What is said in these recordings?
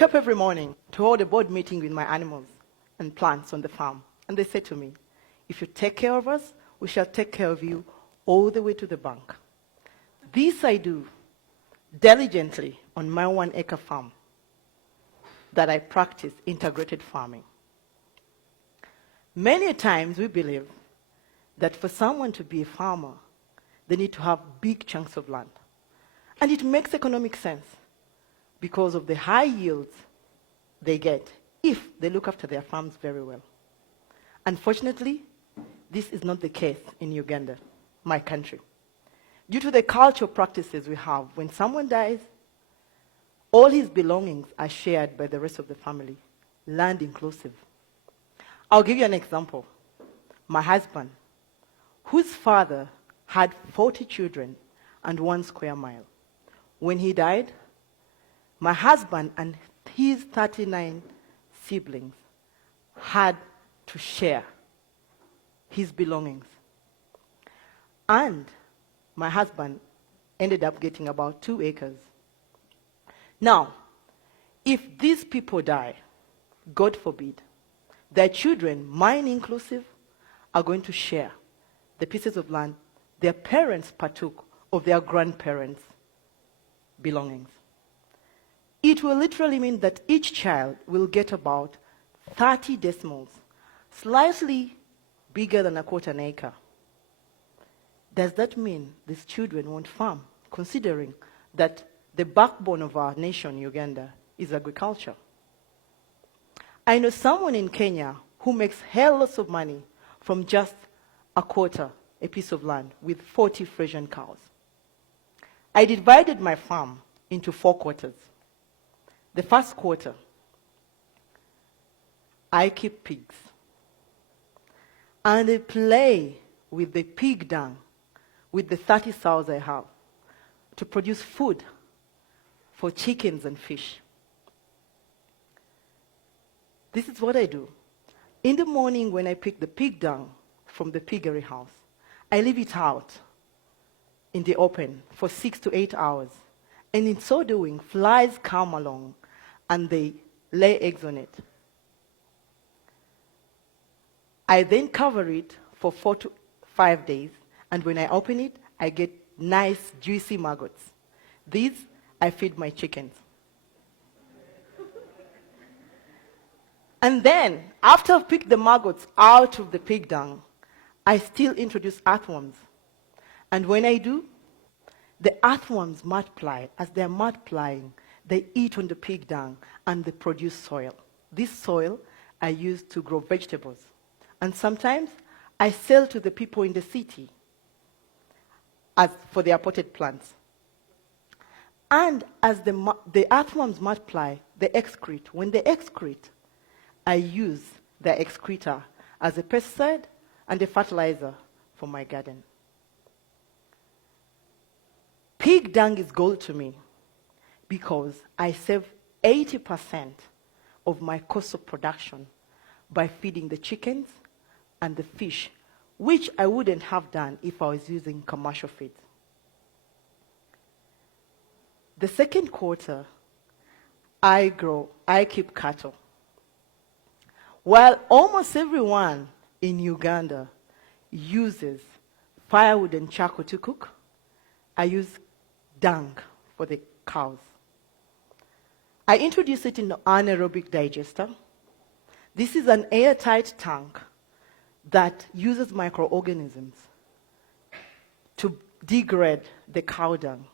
wake up every morning to hold a board meeting with my animals and plants on the farm. And they say to me, if you take care of us, we shall take care of you all the way to the bank. This I do diligently on my 1-acre farm that I practice integrated farming. Many times we believe that for someone to be a farmer, they need to have big chunks of land. And it makes economic sense because of the high yields they get if they look after their farms very well. Unfortunately, this is not the case in Uganda, my country. Due to the cultural practices we have, when someone dies, all his belongings are shared by the rest of the family, land inclusive. I'll give you an example. My husband, whose father had 40 children and 1 square mile. When he died, my husband and his 39 siblings had to share his belongings. And my husband ended up getting about 2 acres. Now, if these people die, God forbid, their children, mine inclusive, are going to share the pieces of land their parents partook of their grandparents' belongings. It will literally mean that each child will get about 30 decimals, slightly bigger than a 1/4 acre. Does that mean these children won't farm, considering that the backbone of our nation, Uganda, is agriculture? I know someone in Kenya who makes hell lots of money from just a 1/4 a piece of land with 40 Frisian cows. I divided my farm into 4 quarters. The first quarter, I keep pigs. And I play with the pig dung, with the 30 sows I have, to produce food for chickens and fish. This is what I do. In the morning when I pick the pig dung from the piggery house, I leave it out in the open for 6 to 8 hours. And in so doing, flies come along and they lay eggs on it. I then cover it for 4 to 5 days, and when I open it, I get nice, juicy maggots. These I feed my chickens. And then, after I've picked the maggots out of the pig dung, I still introduce earthworms. And when I do, the earthworms multiply. As they're multiplying, they eat on the pig dung and they produce soil. This soil I use to grow vegetables. And sometimes I sell to the people in the city as for their potted plants. And as the earthworms multiply, they excrete. When they excrete, I use the excreta as a pesticide and a fertilizer for my garden. Pig dung is gold to me because I save 80% of my cost of production by feeding the chickens and the fish, which I wouldn't have done if I was using commercial feed. The second quarter, I keep cattle. While almost everyone in Uganda uses firewood and charcoal to cook, I use dung for the cows. I introduce it in an anaerobic digester. This is an airtight tank that uses microorganisms to degrade the cow dung.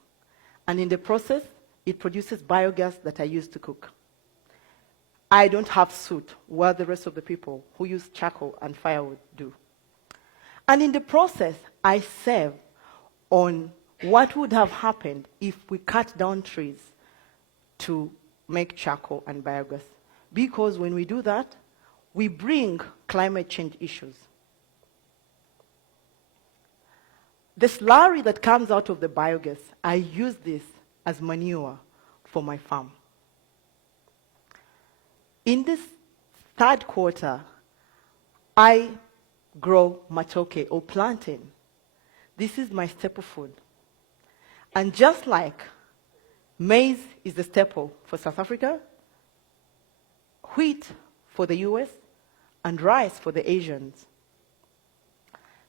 And in the process, it produces biogas that I use to cook. I don't have soot, while the rest of the people who use charcoal and firewood do. And in the process, I save on what would have happened if we cut down trees to make charcoal and biogas. Because when we do that, we bring climate change issues. The slurry that comes out of the biogas, I use this as manure for my farm. In this third quarter, I grow matoke or plantain. This is my staple food. And just like maize is the staple for South Africa, wheat for the US and rice for the Asians.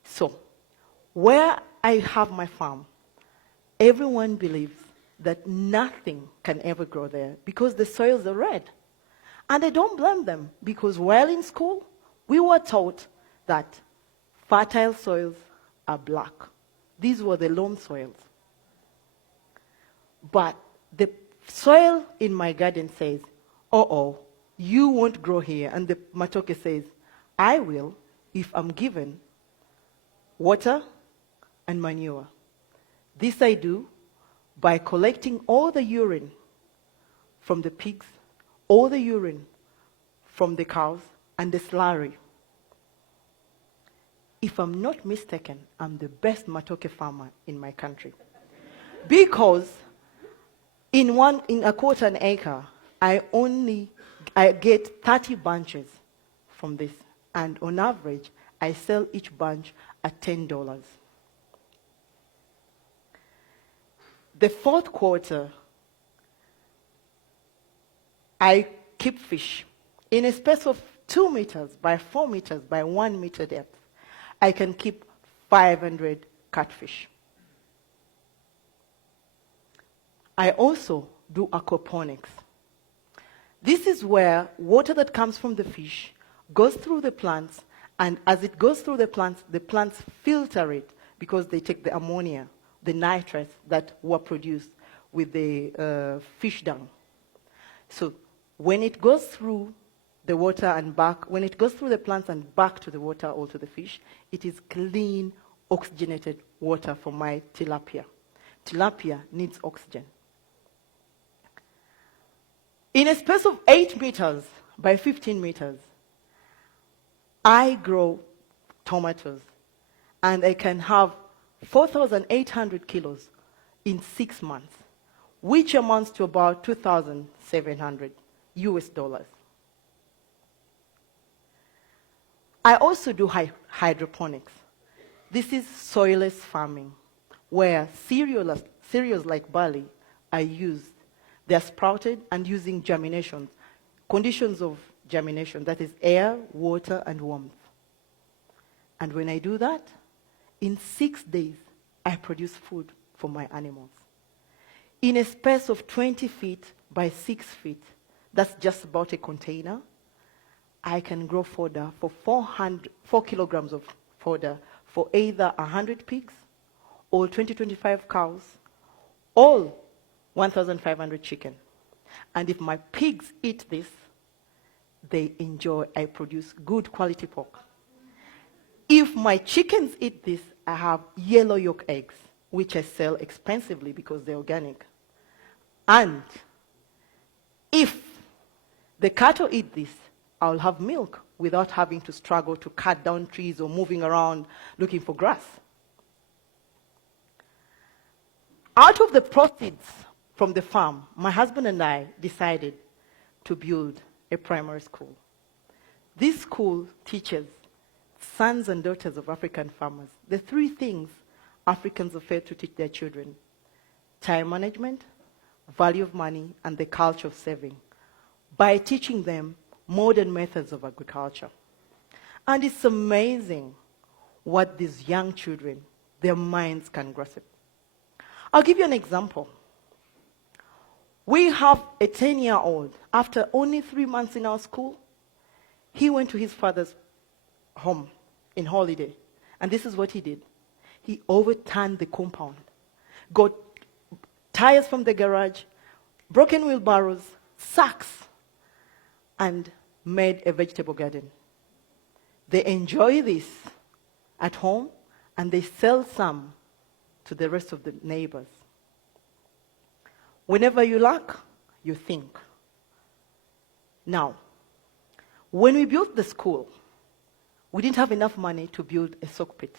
So, where I have my farm, everyone believes that nothing can ever grow there because the soils are red. And I don't blame them because while in school, we were taught that fertile soils are black. These were the loam soils. But the soil in my garden says, uh-oh, you won't grow here. And the matoke says, I will if I'm given water and manure. This I do by collecting all the urine from the pigs, all the urine from the cows, and the slurry. If I'm not mistaken, I'm the best matoke farmer in my country. Because in a quarter an acre, I get 30 bunches from this. And on average, I sell each bunch at $10. The fourth quarter, I keep fish. In a space of 2 meters by 4 meters by 1 meter depth, I can keep 500 catfish. I also do aquaponics. This is where water that comes from the fish goes through the plants, and as it goes through the plants filter it because they take the ammonia, the nitrates that were produced with the fish dung. So when it goes through the water and back, when it goes through the plants and back to the water or to the fish, it is clean, oxygenated water for my tilapia. Tilapia needs oxygen. In a space of 8 meters by 15 meters, I grow tomatoes, and I can have 4,800 kilos in 6 months, which amounts to about 2,700 US dollars. I also do hydroponics. This is soilless farming, where cereals like barley are used. They're sprouted and using germination, conditions of germination, that is air, water, and warmth. And when I do that, in 6 days, I produce food for my animals. In a space of 20 feet by 6 feet, that's just about a container, I can grow fodder for 4 kilograms of fodder for either 100 pigs or 25 cows, all 1,500 chicken. And if my pigs eat this, they enjoy, I produce good quality pork. If my chickens eat this, I have yellow yolk eggs, which I sell expensively because they're organic. And if the cattle eat this, I'll have milk without having to struggle to cut down trees or moving around looking for grass. Out of the proceeds from the farm, my husband and I decided to build a primary school. This school teaches sons and daughters of African farmers the 3 things Africans are failed to teach their children: time management, value of money, and the culture of saving, by teaching them modern methods of agriculture. And it's amazing what these young children, their minds can grasp. I'll give you an example. We have a 10-year-old. After only 3 months in our school, he went to his father's home in holiday. And this is what he did. He overturned the compound, got tires from the garage, broken wheelbarrows, sacks, and made a vegetable garden. They enjoy this at home, and they sell some to the rest of the neighbors. Whenever you lack, you think. Now, when we built the school, we didn't have enough money to build a soak pit.